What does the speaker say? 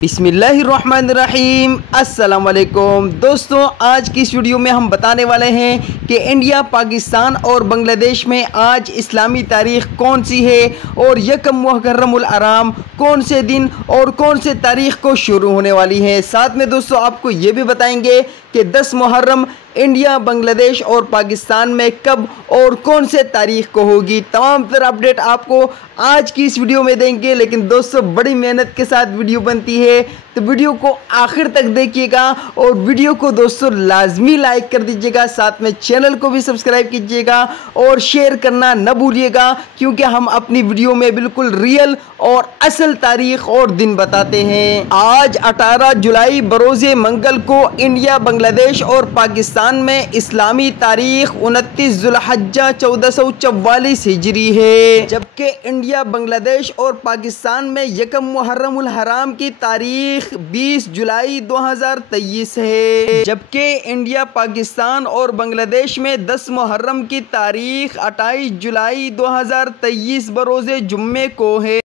बिस्मिल्लाहिर्रहमानिर्रहीम। अस्सलाम वालेकुम दोस्तों, आज की इस वीडियो में हम बताने वाले हैं कि इंडिया, पाकिस्तान और बांग्लादेश में आज इस्लामी तारीख कौन सी है और यकम मुहर्रमुल हराम कौन से दिन और कौन से तारीख को शुरू होने वाली है। साथ में दोस्तों आपको ये भी बताएंगे कि 10 मुहर्रम इंडिया, बांग्लादेश और पाकिस्तान में कब और कौन से तारीख को होगी। तमाम तरह अपडेट आपको आज की इस वीडियो में देंगे। लेकिन दोस्तों बड़ी मेहनत के साथ वीडियो बनती है, तो वीडियो को आखिर तक देखिएगा और वीडियो को दोस्तों लाजमी लाइक कर दीजिएगा। साथ में चैनल को भी सब्सक्राइब कीजिएगा और शेयर करना न भूलिएगा, क्योंकि हम अपनी वीडियो में बिल्कुल रियल और असल तारीख और दिन बताते हैं। आज 18 जुलाई बरोज़े मंगल को इंडिया, बांग्लादेश और पाकिस्तान में इस्लामी तारीख 29 जुल्हज्जा 1444 हिजरी है, जबकि इंडिया, बांग्लादेश और पाकिस्तान में यकम मुहर्रमुल हराम की तारीख 20 जुलाई 2023 है, जबकि इंडिया, पाकिस्तान और बांग्लादेश में 10 मुहर्रम की तारीख 28 जुलाई 2023 बरोज़े जुम्मे को है।